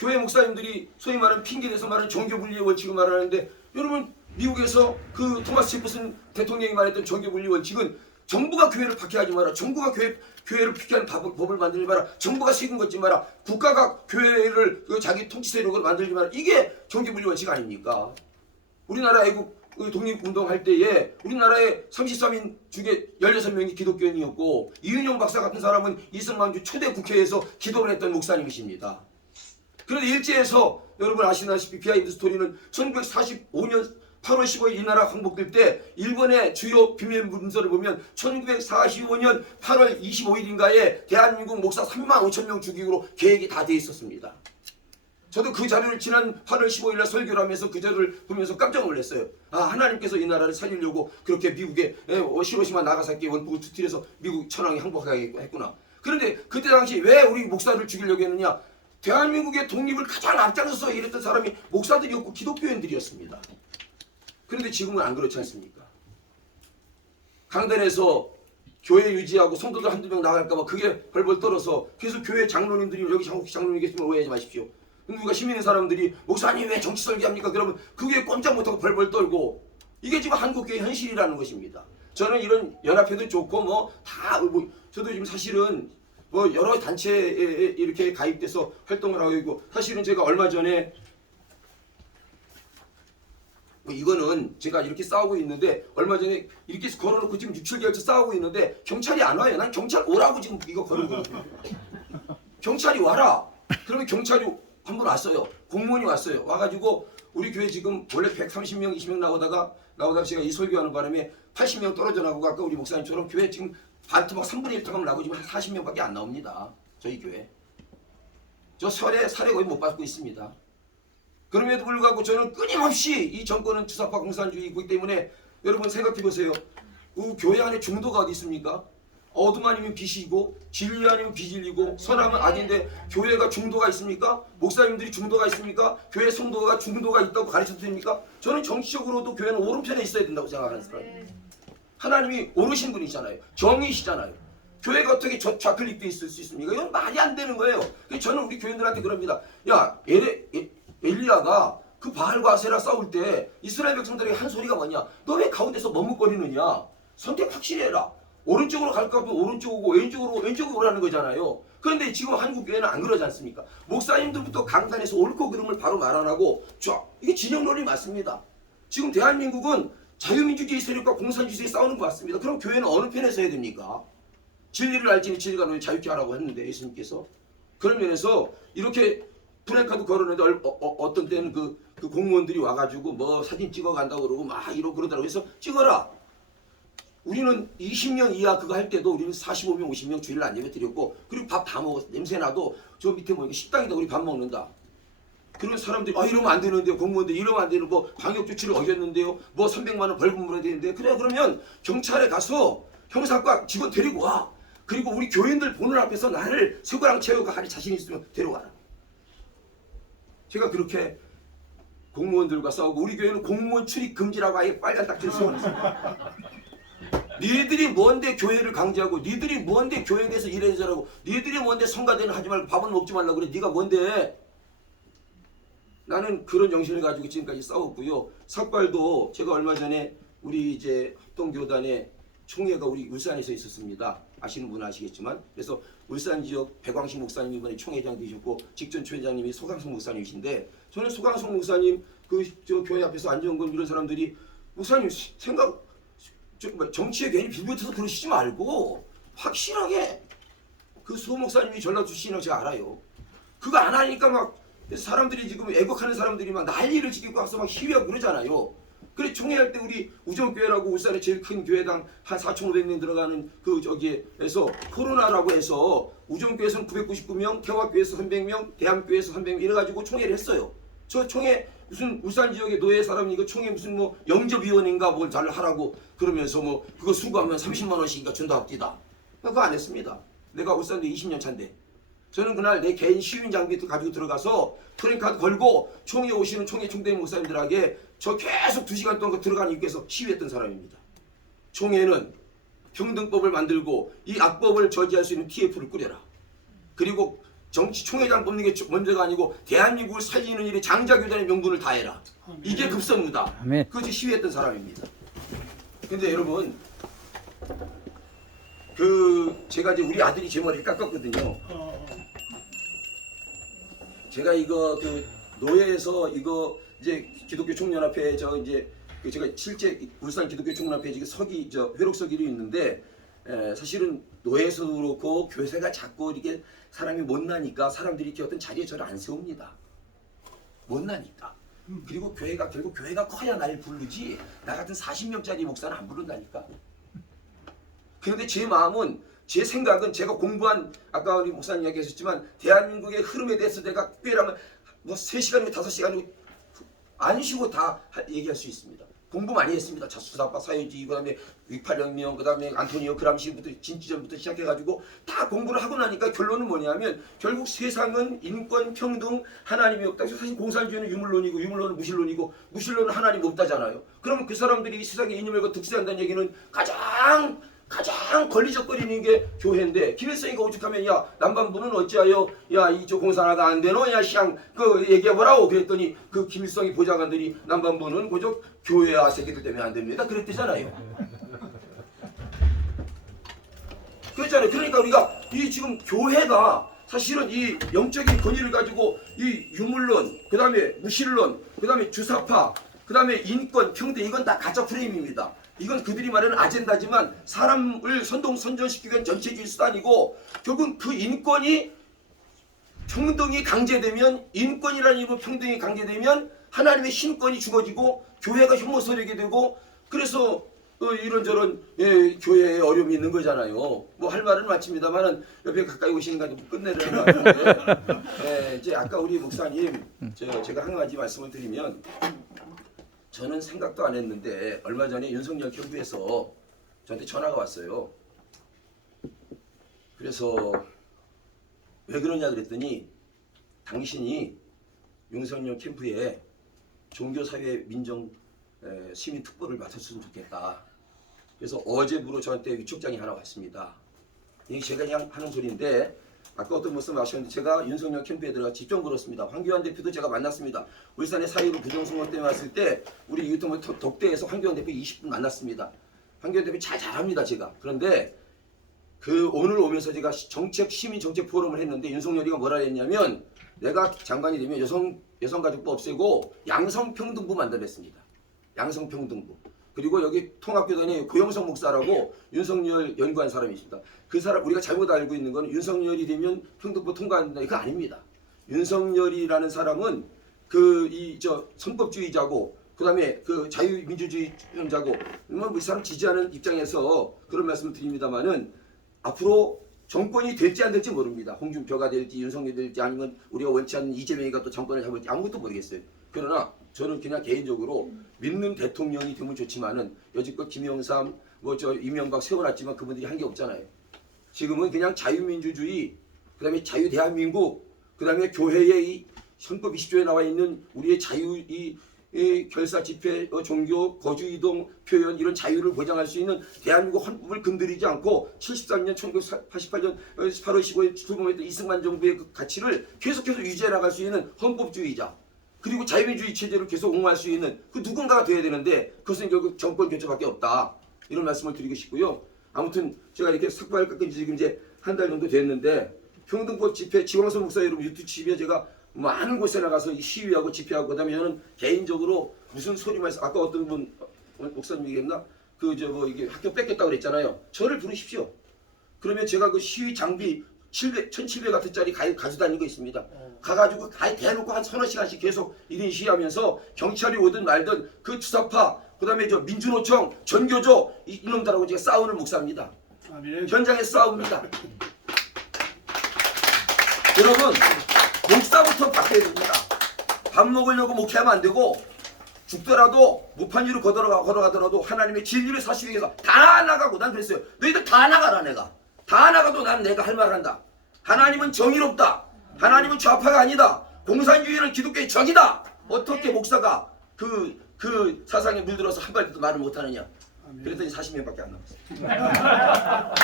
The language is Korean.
교회 목사님들이 소위 말하는 핑계대서 말하는 종교분리의 원칙을 말하는데, 여러분 미국에서 그 토마스 제퍼슨 대통령이 말했던 종교분리 원칙은 정부가 교회를 박해하지 마라, 정부가 교회를 피하는 법을 만들지 마라, 정부가 세금 걷지 마라, 국가가 교회를 자기 통치 세력으로 만들지 마라. 이게 종교분리 원칙 아닙니까? 우리나라 애국 독립운동할 때에 우리나라의 33인 중에 16명이 기독교인이었고, 이윤영 박사 같은 사람은 이승만주 초대 국회에서 기도를 했던 목사님이십니다. 그런데 일제에서 여러분 아시다시피 비하인드 스토리는 1945년 8월 15일 이 나라 광복될 때 일본의 주요 비밀 문서를 보면 1945년 8월 25일인가에 대한민국 목사 35,000명 죽이기로 계획이 다 돼 있었습니다. 저도 그 자료를 지난 8월 15일날 설교를 하면서 그 자료를 보면서 깜짝 놀랐어요. 아, 하나님께서 이 나라를 살리려고 그렇게 미국에 히로시마 나가사키 원폭을 투til해서 미국 천황이 항복하게 했구나. 그런데 그때 당시 왜 우리 목사를 죽이려고 했느냐? 대한민국의 독립을 가장 앞장서서 일했던 사람이 목사들이었고 기독교인들이었습니다. 그런데 지금은 안 그렇지 않습니까? 강단에서 교회 유지하고 성도들 한두 명 나갈까봐 그게 벌벌 떨어서, 그래서 교회 장로님들이, 여기 장로님 계시면 오해하지 마십시오. 누가 시민의 사람들이 목사님 왜 정치 설계합니까? 그러면 그게 꼼짝 못하고 벌벌 떨고, 이게 지금 한국교회 현실이라는 것입니다. 저는 이런 연합회도 좋고 저도 지금 사실은 여러 단체에 이렇게 가입돼서 활동을 하고 있고, 사실은 제가 얼마 전에 이거는 제가 이렇게 싸우고 있는데, 얼마 전에 이렇게 걸어놓고 지금 6, 7개월째 싸우고 있는데 경찰이 안 와요. 난 경찰 오라고 지금 이거 걸어놓거든요. 경찰이 와라. 그러면 경찰이 한 번 왔어요. 공무원이 왔어요. 와가지고 우리 교회 지금 원래 130명, 20명 나오다가 제가 이 설교하는 바람에 80명 떨어져 나가고, 아까 우리 목사님처럼 교회 지금 반토막 3분의 1 타가면 나고 지금 한 40명밖에 안 나옵니다. 저희 교회. 저 설에 사례 거의 못 받고 있습니다. 그럼에도 불구하고 저는 끊임없이 이 정권은 주사파 공산주의이기 때문에, 여러분 생각해 보세요. 교회 안에 중도가 어디 있습니까? 어둠 아니면 빛이고 진리 아니면 비진리고 선하면 악인데 교회가 중도가 있습니까? 목사님들이 중도가 있습니까? 교회 성도가 중도가 있다고 가르쳐도 됩니까? 저는 정치적으로도 교회는 오른편에 있어야 된다고 생각하는 사람이에요. 하나님이 오르신 분이잖아요. 정의시잖아요. 교회가 어떻게 좌클릭돼 있을 수 있습니까? 이건 말이 안 되는 거예요. 그래서 저는 우리 교인들한테 그럽니다. 야, 엘리야가 그 바알과 아세라 싸울 때 이스라엘 백성들에게 한 소리가 뭐냐? 너 왜 가운데서 머뭇거리느냐? 선택 확실히 해라. 오른쪽으로 갈 것 같으면 오른쪽으로, 왼쪽으로 오라는 거잖아요. 그런데 지금 한국 교회는 안 그러지 않습니까? 목사님들부터 강단에서 옳고 그름을 바로 말 안 하고 이게 진영론이 맞습니다. 지금 대한민국은 자유민주주의 세력과 공산주의에 싸우는 것 같습니다. 그럼 교회는 어느 편에 서야 됩니까? 진리를 알지니 진리가 너희 자유케 하라고 했는데 예수님께서. 그런 면에서 이렇게 프랭카드 걸어내는데 어떤 때는 그 공무원들이 와가지고 사진 찍어 간다고 그러고 이러고 그러더라고요. 그래서 찍어라. 우리는 20명 이하 그거 할 때도 우리는 45명, 50명 주일날 안 예배 드렸고, 그리고 밥 다 먹었어. 냄새나도 저 밑에 식당이다 우리 밥 먹는다. 그러면 사람들이 이러면 안 되는데요. 공무원들 이러면 안 되는 방역 조치를 어겼는데요. 300만 원 벌금 물어야 되는데. 그래, 그러면 경찰에 가서 형사과 직원 데리고 와. 그리고 우리 교인들 보는 앞에서 나를 쇠고랑 채우고 할 자신 있으면 데려와라. 제가 그렇게 공무원들과 싸우고, 우리 교회는 공무원 출입 금지라고 아예 빨간 딱지를 세워놨습니다. 니들이 뭔데 교회를 강제하고, 니들이 뭔데 교회에 대해서 이래저라고, 니들이 뭔데 성가대는 하지 말고 밥은 먹지 말라고 그래. 니가 뭔데? 나는 그런 정신을 가지고 지금까지 싸웠고요. 삭발도 제가 얼마 전에 우리 이제 합동교단의 총회가 우리 울산에서 있었습니다. 아시는 분은 아시겠지만, 그래서 울산 지역 백광식 목사님이 이번에 총회장 되셨고, 직전 총회장님이 소강성 목사님이신데, 저는 소강성 목사님 저 교회 앞에서 안정건 이런 사람들이, 목사님 정치에 괜히 빌붙어서 그러시지 말고 확실하게, 그 수 목사님이 전라 출신이라고 제가 알아요. 그거 안 하니까 사람들이 지금 애국하는 사람들이 난리를 지키고 와서 시위하고 그러잖아요. 그래, 총회할 때 우리 우정교회라고 울산의 제일 큰 교회당 한 4,500명 들어가는 저기에서 코로나라고 해서 우정교회에서는 999명, 태화교회에서 300명, 대암교회에서 300명 이래가지고 총회를 했어요. 저 총회 무슨 울산 지역의 노예 사람이 이거 총회 무슨 영접위원회인가 뭘 잘 하라고 그러면서 그거 수고하면 30만 원씩인가 준다 합디다. 그거 안 했습니다. 내가 울산도 20년 차인데. 저는 그날 내 개인 시윈 장비도 가지고 들어가서 프랭카드 걸고 총회 오시는 총회 총대 목사님들에게 저 계속 2시간 동안 들어가는 입구에서 시위했던 사람입니다. 총회는 평등법을 만들고 이 악법을 저지할 수 있는 TF를 꾸려라. 그리고 정치 총회장 뽑는 게 문제가 아니고 대한민국을 살리는 일에 장자교단의 명분을 다해라. 이게 급선무다. 그것이 시위했던 사람입니다. 근데 여러분 제가 이제 우리 아들이 제 머리를 깎았거든요. 제가 이거 노예에서 이거 이제 기독교 총연합회 제가 실제 울산 기독교 총연합회 지금 회록서기로 있는데 사실은 노예에서도 그렇고 교회가 자꾸 이렇게 사람이 못나니까 사람들이 이렇게 어떤 자리에 저를 안 세웁니다. 못나니까. 그리고 결국 교회가 커야 날 부르지 나 같은 40명짜리 목사는 안 부른다니까. 그런데 제 마음은 제 생각은 제가 공부한 아까 우리 목사님 이야기하셨지만 대한민국의 흐름에 대해서 내가 특별하면 뭐 3시간이고 5시간이고 안 쉬고 다 얘기할 수 있습니다. 공부 많이 했습니다. 자수사파 사회주의 그다음에 위파혁명 그다음에 안토니오 그람시부터 진지전부터 시작해가지고 다 공부를 하고 나니까 결론은 뭐냐면 결국 세상은 인권 평등 하나님이 없다. 사실 공산주의는 유물론이고 유물론은 무신론이고 무신론은 하나님 없다잖아요. 그러면 그 사람들이 이 세상에 이념을 걸고 득세한다는 얘기는 가장 걸리적거리는 게 교회인데 김일성이가 오죽하면 야 남반부는 어찌하여 야 이쪽 공산화가 안 되노 야 시앙 얘기해보라고 그랬더니 그 김일성이 보좌관들이 남반부는 고작 교회와 새끼들 때문에 안 됩니다 그랬대잖아요. 그랬잖아요. 그러니까 우리가 이 지금 교회가 사실은 이 영적인 권위를 가지고 이 유물론 그다음에 무신론 그다음에 주사파 그다음에 인권 평등 이건 다 가짜 프레임입니다. 이건 그들이 말하는 아젠다지만 사람을 선전시키기 위한 정치적인 수단이고 결국은 그 인권이 평등이 강제되면 인권이라는 이유로 평등이 강제되면 하나님의 신권이 죽어지고 교회가 혐오스럽게 되고 그래서 이런저런 교회에 어려움이 있는 거잖아요. 뭐 할 말은 많습니다만은 옆에 가까이 오시니까 좀 끝내려는 것 같은데 이제 아까 우리 목사님 제가 한 가지 말씀을 드리면 저는 생각도 안 했는데 얼마 전에 윤석열 캠프에서 저한테 전화가 왔어요. 그래서 왜 그러냐 그랬더니 당신이 윤석열 캠프에 종교사회 민정 시민 특보를 맡았으면 좋겠다. 그래서 어제부로 저한테 위촉장이 하나 왔습니다. 이게 제가 그냥 하는 소리인데 아까 어떤 말씀 하셨는데 제가 윤석열 캠프에 들어가 직접 물었습니다. 황교안 대표도 제가 만났습니다. 울산에 사이로 부정선거 때문에 왔을 때 우리 유튜브 덕대에서 황교안 대표 20분 만났습니다. 황교안 대표 잘합니다 제가. 그런데 오늘 오면서 제가 시민정책 포럼을 했는데 윤석열이가 뭐라 했냐면 내가 장관이 되면 여성가족부 없애고 양성평등부 만들겠습니다. 양성평등부. 그리고 여기 통합교단에 고영석 목사라고 윤석열 연구한 사람이 있습니다. 그 사람 우리가 잘못 알고 있는 건 윤석열이 되면 평등부 통과한다 이거 아닙니다. 윤석열이라는 사람은 선법주의자고 그다음에 자유민주주의자고 이 사람 지지하는 입장에서 그런 말씀을 드립니다만은 앞으로 정권이 될지 안 될지 모릅니다. 홍준표가 될지 윤석열이 될지 아니면 우리가 원치 않는 이재명이가 또 정권을 잡을지 아무것도 모르겠어요. 그러나 저는 그냥 개인적으로 믿는 대통령이 되면 좋지만은 여지껏 김영삼 이명박 세워놨지만 그분들이 한 게 없잖아요. 지금은 그냥 자유민주주의 그다음에 자유대한민국 그다음에 교회의 이 헌법 20조에 나와 있는 우리의 자유 이 결사 집회 종교 거주 이동 표현 이런 자유를 보장할 수 있는 대한민국 헌법을 건드리지 않고 73년 1988년 8월 15일 출범했던 이승만 정부의 그 가치를 계속해서 유지해 나갈 수 있는 헌법주의자 그리고 자유민주주의 체제를 계속 옹호할 수 있는 그 누군가가 돼야 되는데 그것은 결국 정권 교체밖에 없다. 이런 말씀을 드리고 싶고요. 아무튼 제가 이렇게 삭발을 깎은 지 지금 이제 한 달 정도 됐는데 평등법 집회 지광선 목사 여러분 유튜브 집에 제가 많은 곳에 나가서 시위하고 집회하고 그다음에 저는 개인적으로 무슨 소리만 해서 아까 어떤 분 목사님 얘기했나 이게 학교 뺏겠다고 그랬잖아요. 저를 부르십시오. 그러면 제가 그 시위 장비 1700와트짜리 가져다니는 거 있습니다. 가가지고 대놓고 한 서너 시간씩 계속 1인 시위하면서 경찰이 오든 말든 그 주사파 그다음에 민주노총 전교조 이놈들하고 제가 싸우는 목사입니다. 현장에서 싸웁니다. 여러분 목사부터 바뀌어야 됩니다. 밥 먹으려고 목회하면 안 되고 죽더라도 무판위로 걸어가더라도 하나님의 진리를 사시기 위해서 다 나가고 난 그랬어요. 너희들 다 나가라 내가. 다 나가도 난 내가 할 말 한다. 하나님은 정의롭다. 하나님은 좌파가 아니다. 공산주의는 기독교의 적이다. 어떻게 목사가 그 사상에 물들어서 한 발도 말을 못하느냐. 그랬더니 40명밖에 안 남았어요.